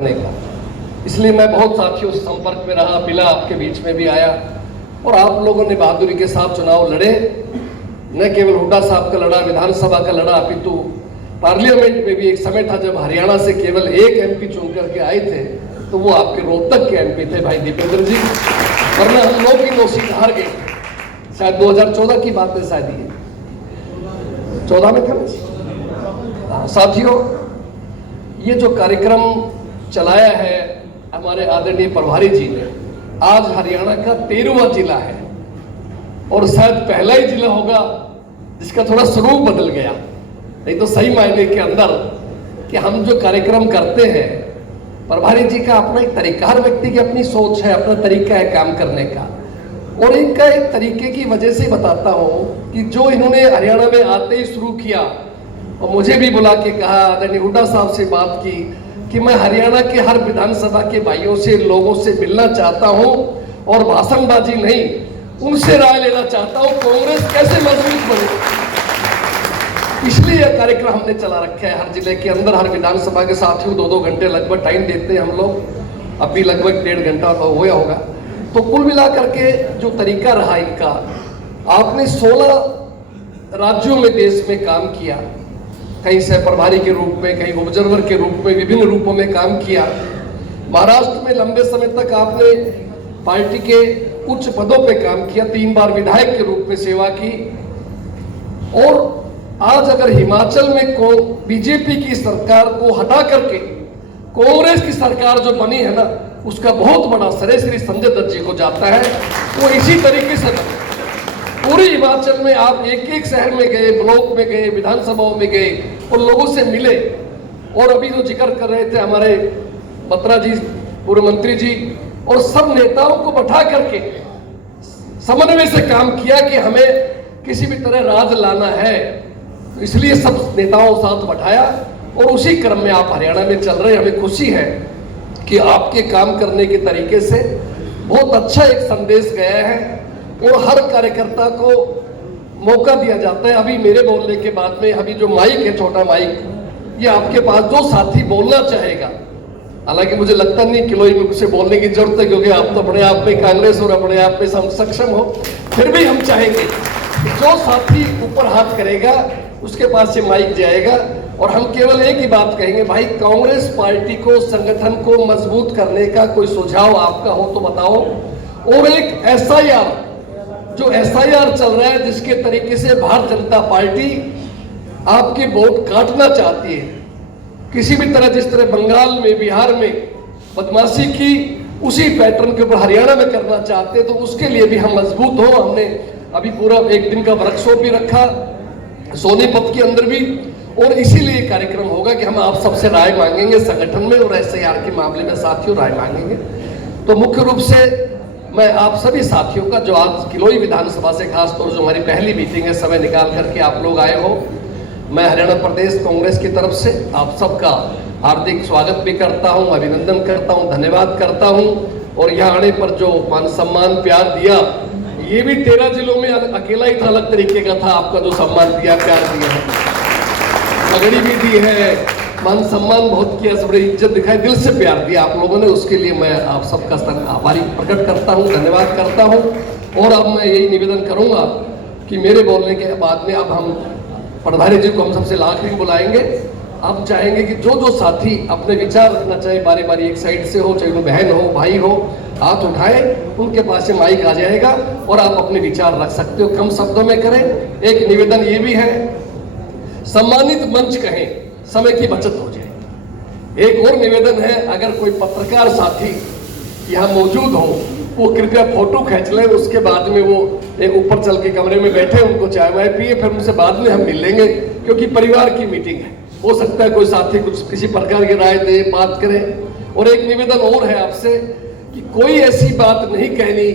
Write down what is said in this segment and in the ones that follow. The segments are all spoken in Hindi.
का। इसलिए मैं बहुत साथियों से संपर्क में रहा, मिला, आपके बीच में भी आया और आप लोगों ने बहादुरी के साथ चुनाव लड़े। न केवल हुड्डा साहब का लड़ा, विधानसभा का लड़ा, अपितु पार्लियामेंट में भी एक समय था जब हरियाणा से केवल एक एमपी चुन करके आए थे, तो वो आपके रोहतक के एमपी थे भाई दीपेंद्र जी, वरना हम लोग की 9 सीट हार गए। शायद 2014 की बात है, शायद ये 14 में था। साथियों, ये जो कार्यक्रम चलाया है हमारे आदरणीय प्रभारी जी ने, आज हरियाणा का 13वां जिला है और शायद पहला ही जिला होगा जिसका थोड़ा स्वरूप बदल गया। नहीं तो सही मायने के अंदर कि हम जो कार्यक्रम करते हैं, प्रभारी जी का अपना एक तरीका, हर व्यक्ति की अपनी सोच है, अपना तरीका है काम करने का, और इनका एक तरीके की वजह से बताता हूं कि जो इन्होंने हरियाणा में आते ही शुरू किया और मुझे भी बुला के कहा, आदरणीय हुड्डा साहब से बात की कि मैं हरियाणा के हर विधानसभा के भाइयों से, लोगों से मिलना चाहता हूं और भाषणबाजी नहीं, उनसे राय लेना चाहता हूं कांग्रेस कैसे मजबूत बने। इसलिए यह कार्यक्रम हमने चला रखा है हर जिले के अंदर, हर विधानसभा के साथियों 2-2 घंटे लगभग टाइम देते हैं हम लोग, अभी लगभग 1.5 घंटा हुआ होगा। तो कुल मिलाकर के जो तरीका रहा इनका, आपने 16 राज्यों में देश में काम किया, कहीं सह प्रभारी के रूप में, कहीं ऑब्जर्वर के रूप में, विभिन्न रूपों में काम किया। महाराष्ट्र में लंबे समय तक आपने पार्टी के उच्च पदों पे काम किया, 3 बार विधायक के रूप में सेवा की। और आज अगर हिमाचल में को बीजेपी की सरकार को हटा करके कांग्रेस की सरकार जो बनी है ना, उसका बहुत बड़ा श्रेय श्री संजय दत्त जी को जाता है। वो इसी तरीके से पूरे हिमाचल में आप एक-एक शहर में गए, ब्लॉक में गए, विधानसभाओं में गए और लोगों से मिले। और अभी जो जिक्र कर रहे थे हमारे बत्रा जी, पूर्व मंत्री जी, और सब नेताओं को बैठा करके समन्वय से काम किया कि हमें किसी भी तरह राज लाना है, इसलिए सब नेताओं को साथ बैठाया और उसी क्रम में आप हरियाणा में चल रहे हैं। हमें खुशी है कि आपके काम करने के तरीके से बहुत अच्छा एक संदेश गया है और हर कार्यकर्ता को मौका दिया जाता है। अभी मेरे बोलने के बाद में अभी जो माइक है, छोटा माइक, ये आपके पास जो साथी बोलना चाहेगा, हालांकि मुझे लगता नहीं किलोई में से बोलने की जरूरत है क्योंकि आप तो अपने आप में कांग्रेस और अपने आप में सक्षम हो, फिर भी हम चाहेंगे कि जो साथी ऊपर हाथ करेगा उसके पास से माइक जाएगा और हम केवल एक ही बात कहेंगे, भाई कांग्रेस पार्टी को, संगठन को मजबूत करने का कोई सुझाव आपका हो तो बताओ। और एक एसआईआर, जो एसआईआर चल रहा है जिसके तरीके से भारतीय जनता पार्टी आपके वोट काटना चाहती है, किसी भी तरह जिस तरह बंगाल में, बिहार में बदमाशी की, उसी पैटर्न के ऊपर हरियाणा में करना चाहते हैं, तो उसके लिए भी हम मजबूत हो। हमने अभी पूरा 1 दिन का वर्कशॉप भी रखा सोनीपत के अंदर भी, और इसीलिए कार्यक्रम होगा कि हम आप सबसे राय मांगेंगे संगठन में और एसआईआर के मामले में साथियों राय मांगेंगे। तो मुख्य रूप से मैं आप सभी साथियों का, जो आज किलोई विधानसभा से खासतौर जो हमारी पहली मीटिंग है, समय निकाल करके आप लोग आए हो, मैं हरियाणा प्रदेश कांग्रेस की तरफ से आप सबका हार्दिक स्वागत भी करता हूं, अभिनंदन करता हूं, धन्यवाद करता हूं। और यहाँ आने पर जो मान सम्मान प्यार दिया, ये भी 13 जिलों में अकेला ही था, अलग तरीके का था आपका जो सम्मान दिया, प्यार दिया है, पगड़ी भी दी है, मान सम्मान बहुत किया, सब बड़ी इज्जत दिखाई, दिल से प्यार दिया आप लोगों ने, उसके लिए मैं आप सबका आभारी प्रकट करता हूं, धन्यवाद करता हूं। और अब मैं यही निवेदन करूंगा कि मेरे बोलने के बाद में अब हम प्रभारी जी को हम सबसे आखिरी बुलाएंगे। आप चाहेंगे कि जो जो साथी अपने विचार रखना चाहे, बारी बारी एक साइड से हो, चाहे वो बहन हो, भाई हो, हाथ उठाए, उनके पास से माइक आ जाएगा और आप अपने विचार रख सकते हो, कम शब्दों में करें। एक निवेदन ये भी है, सम्मानित मंच कहें, समय की बचत हो जाए। एक और निवेदन है, अगर कोई पत्रकार साथी यहाँ मौजूद हो, वो कृपया फोटो खींच ले, उसके बाद में वो एक ऊपर चल के कमरे में बैठे, उनको चाय वाय पिए, फिर उनसे बाद में हम मिल लेंगे, क्योंकि परिवार की मीटिंग है। हो सकता है कोई साथी कुछ किसी प्रकार की राय दे, बात करे। और एक निवेदन और है आपसे कि कोई ऐसी बात नहीं कहनी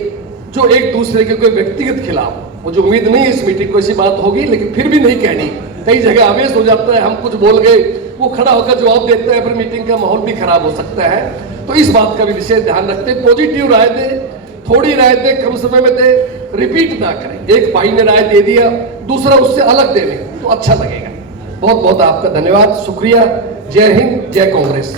जो एक दूसरे के कोई व्यक्तिगत खिलाफ, मुझे उम्मीद नहीं इस मीटिंग को ऐसी बात होगी, लेकिन फिर भी नहीं कहनी। कई जगह आवेश हो जाता है, हम कुछ बोल गए, वो खड़ा होकर जवाब देता है, फिर मीटिंग का माहौल भी खराब हो सकता है। तो इस बात का भी विशेष ध्यान रखते, पॉजिटिव राय दे, थोड़ी राय दे, कम समय में दे, रिपीट ना करें। एक भाई ने राय दे दिया, दूसरा उससे अलग दे दे तो अच्छा लगेगा। बहुत बहुत आपका धन्यवाद, शुक्रिया। जय हिंद, जय कांग्रेस।